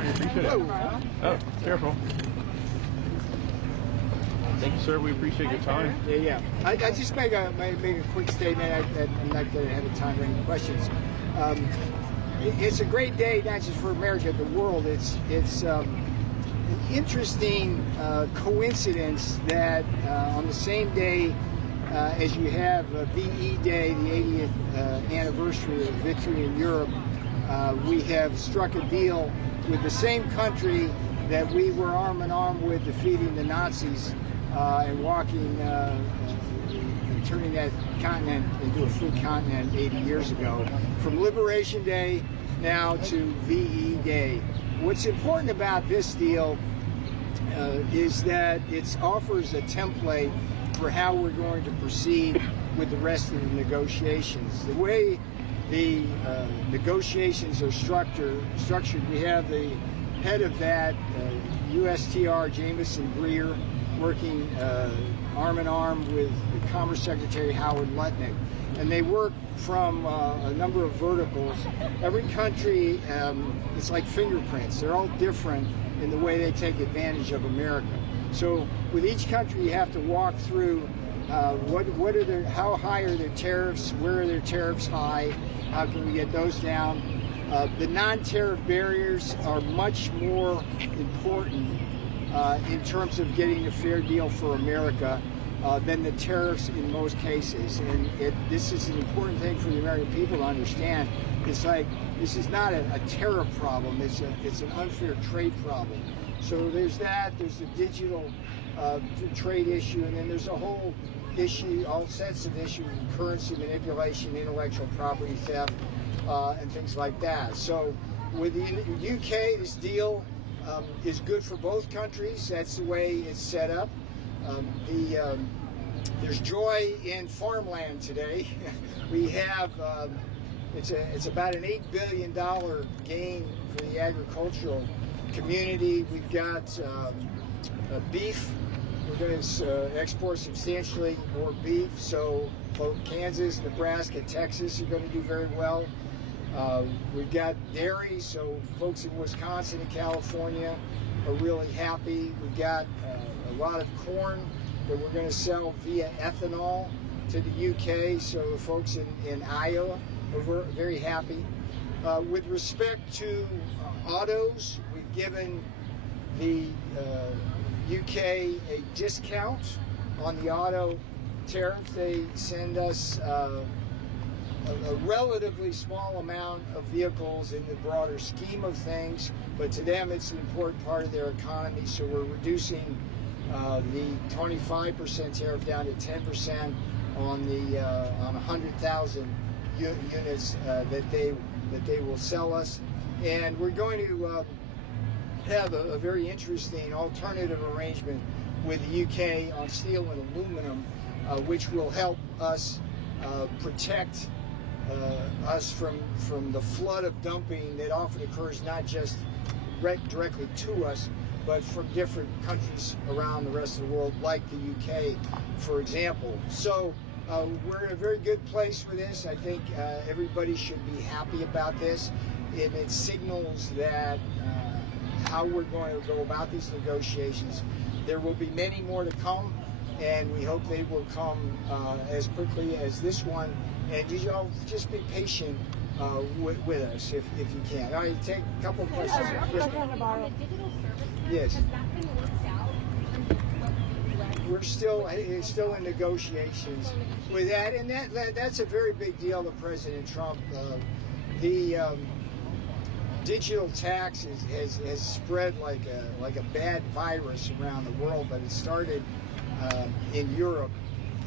I appreciate it. Oh, careful. Thank you, sir. We appreciate your time. Yeah. I just make a quick statement. I'm not going to have time for any questions. It's a great day, not just for America, the world. It's an interesting coincidence that on the same day as you have VE Day, the 80th anniversary of victory in Europe, we have struck a deal with the same country that we were arm in arm with defeating the Nazis and walking, turning that continent into a free continent 80 years ago. From Liberation Day now to VE Day. What's important about this deal is that it offers a template for how we're going to proceed with the rest of the negotiations. The way the negotiations are structured, we have the head of that, USTR Jameson Greer, working arm in arm with the Commerce Secretary Howard Lutnick. And they work from a number of verticals. Every country, it's like fingerprints. They're all different in the way they take advantage of America. So with each country, you have to walk through how high are their tariffs, where are their tariffs high, how can we get those down. The non-tariff barriers are much more important in terms of getting a fair deal for America than the tariffs in most cases. And this is an important thing for the American people to understand. It's like, this is not a tariff problem, it's an unfair trade problem. So there's that, there's the digital trade issue, and then there's a whole issue, all sets of issues, currency manipulation, intellectual property theft, and things like that. So with the UK, this deal is good for both countries. That's the way it's set up. There's joy in farmland today. We have, it's about an $8 billion gain for the agricultural community. We've got beef. We're going to export substantially more beef. So both Kansas, Nebraska, Texas are going to do very well. We've got dairy, so folks in Wisconsin and California are really happy. We've got a lot of corn that we're going to sell via ethanol to the UK, so the folks in Iowa are very happy. With respect to autos, we've given the UK a discount on the auto tariff. They send us a relatively small amount of vehicles in the broader scheme of things, but to them it's an important part of their economy, so we're reducing the 25% tariff down to 10% on the on 100,000 units that they will sell us. And we're going to have a very interesting alternative arrangement with the UK on steel and aluminum, which will help us protect us from the flood of dumping that often occurs not just directly to us, but from different countries around the rest of the world, like the UK, for example. So we're in a very good place with this. I think everybody should be happy about this, and it signals that how we're going to go about these negotiations. There will be many more to come, and we hope they will come as quickly as this one. And you all just be patient with us if you can. All right, take a couple of questions. Yes. Has that been worked out? We're still in negotiations with that, and that's a very big deal to President Trump. The digital tax has spread like a bad virus around the world, but it started in Europe,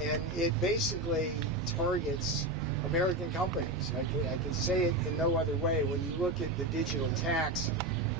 and it basically targets American companies. I can say it in no other way. When you look at the digital tax,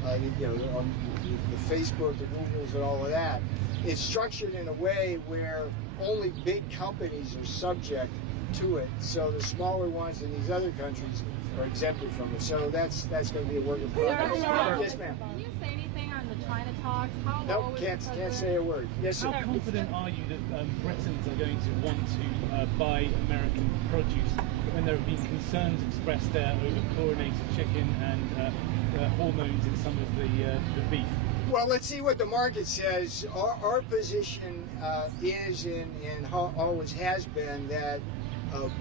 on the Facebook, the Googles, and all of that, it's structured in a way where only big companies are subject to it. So the smaller ones in these other countries are exempted from it. So that's going to be a work in progress. Yes, ma'am. Can you say anything on the China talks? How Nope, can't say a word. Yes, sir. How confident are you that Britons are going to want to buy American produce when there have been concerns expressed there over chlorinated chicken and hormones in some of the beef? Well, let's see what the market says. Our position is and always has been that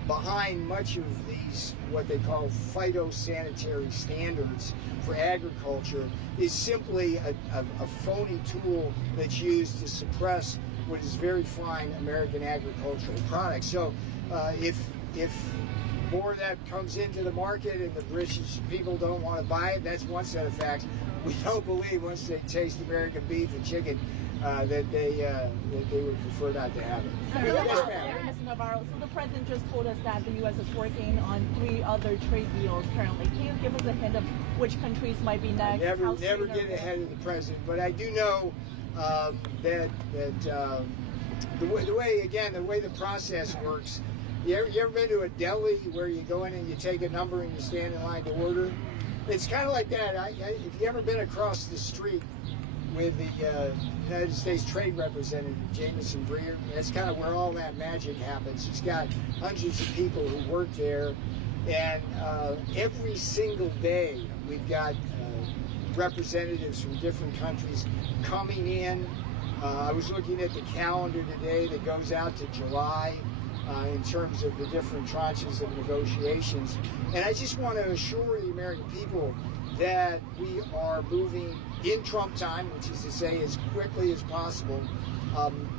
behind much of these, what they call phytosanitary standards for agriculture, is simply a phony tool that's used to suppress what is very fine American agricultural products. So if more of that comes into the market and the British people don't want to buy it, that's one set of facts. We don't believe once they taste American beef and chicken that they would prefer not to have it. Yes, ma'am. Mr. Navarro, so the president just told us that the U.S. is working on 3 other trade deals currently. Can you give us a hint of which countries might be next? Never get ahead of the president, but I do know that the way the process works. You ever been to a deli where you go in and you take a number and you stand in line to order? It's kind of like that. If you ever been across the street with the United States Trade Representative, Jameson Breer, that's kind of where all that magic happens. He's got hundreds of people who work there, and every single day we've got representatives from different countries coming in. I was looking at the calendar today that goes out to July. In terms of the different tranches of negotiations. And I just want to assure the American people that we are moving in Trump time, which is to say as quickly as possible,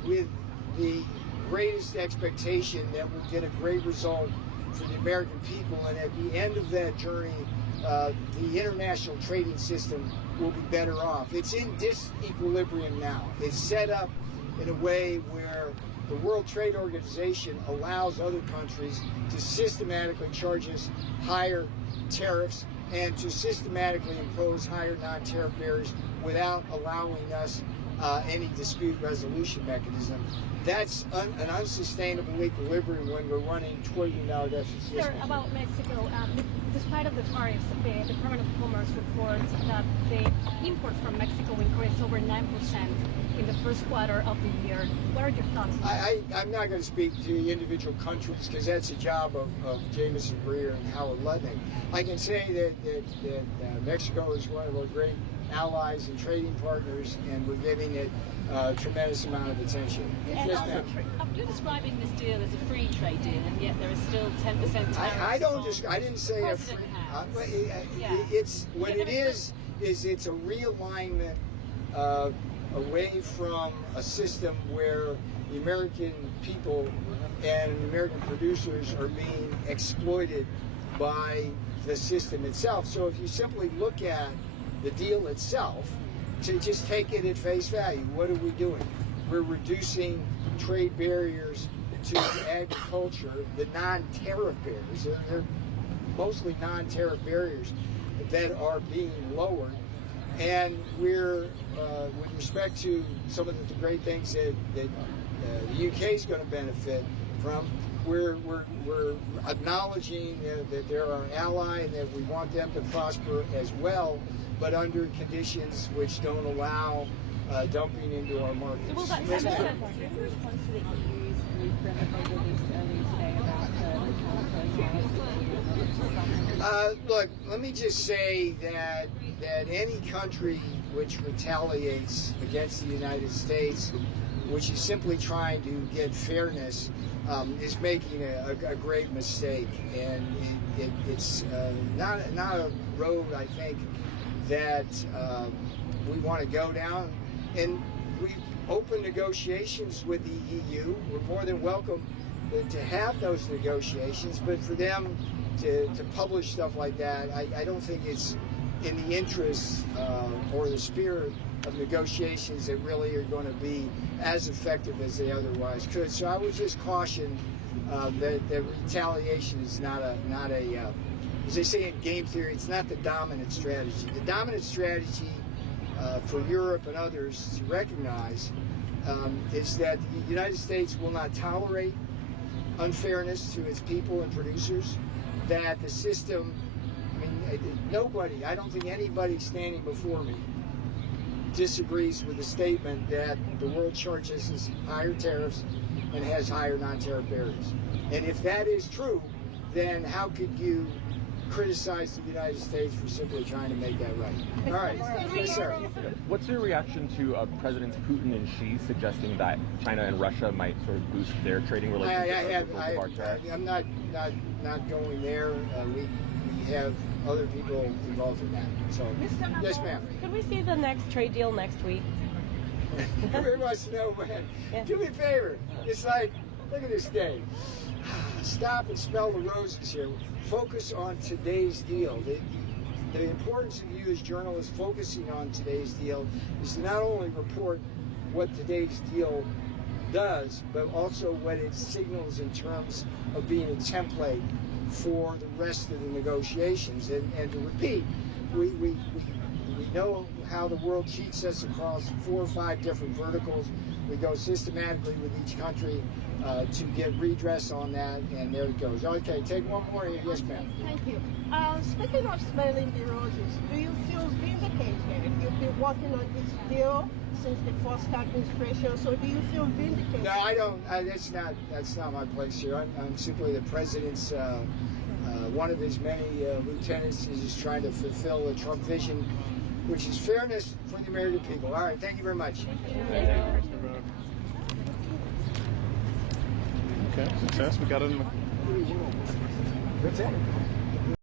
with the greatest expectation that we'll get a great result for the American people. And at the end of that journey, the international trading system will be better off. It's in disequilibrium now. It's set up in a way where the World Trade Organization allows other countries to systematically charge us higher tariffs and to systematically impose higher non-tariff barriers without allowing us any dispute resolution mechanism. That's an unsustainable equilibrium when we're running $1 trillion deficits. Sir, about Mexico, despite of the tariffs, the Department of Commerce reports that the imports from Mexico increased over 9% in the first quarter of the year. What are your thoughts? I'm not going to speak to individual countries because that's the job of Jameson Breer and Howard Lutnick. I can say that Mexico is one of our great allies and trading partners, and we're giving it a tremendous amount of attention. Yes, ma'am. You're describing this deal as a free trade deal, and yet there is still 10% tariffs. I didn't say a free. It's what it is it's a realignment away from a system where the American people and American producers are being exploited by the system itself. So if you simply look at the deal itself, to just take it at face value, what are we doing? We're reducing trade barriers to agriculture, the non-tariff barriers. They're mostly non-tariff barriers that are being lowered. And we're, with respect to some of the great things that the UK is going to benefit from, we're acknowledging that they're our ally and that we want them to prosper as well, but under conditions which don't allow dumping into our markets. Will that 10% response to the EU's blueprint released earlier today about look, let me just say that any country which retaliates against the United States, which is simply trying to get fairness, is making a great mistake, and it's not a road I think that we want to go down. And we've opened negotiations with the EU. We're more than welcome to have those negotiations, but for them to publish stuff like that, I don't think it's in the interest or the spirit of negotiations that really are going to be as effective as they otherwise could. So I would just caution that retaliation is not a as they say in game theory, it's not the dominant strategy. The dominant strategy for Europe and others to recognize is that the United States will not tolerate unfairness to its people and producers, that the system, nobody, I don't think anybody standing before me disagrees with the statement that the world charges us higher tariffs and has higher non-tariff barriers. And if that is true, then how could you criticize the United States for simply trying to make that right. All right. Yes, sir. What's your reaction to Presidents Putin and Xi suggesting that China and Russia might sort of boost their trading relationship? I'm not going there. We have other people involved in that. So, yes, ma'am. Could we see the next trade deal next week? Everybody wants to know, man. Do me a favor. It's like, look at this day. Stop and smell the roses here. Focus on today's deal. The importance of you as journalists focusing on today's deal is to not only report what today's deal does, but also what it signals in terms of being a template for the rest of the negotiations. And to repeat, we know how the world cheats us across 4 or 5 different verticals. We go systematically with each country to get redress on that, and there it goes. Okay, take one more here. Yes, ma'am. Thank you. Speaking of smelling the roses, do you feel vindicated? You've been working on this deal since the first administration, so do you feel vindicated? No, I don't. That's not my place here. I'm simply the president's. One of his many lieutenants is just trying to fulfill the Trump vision, which is fairness for the American people. All right, thank you very much. Okay, success. We got it in the... That's it.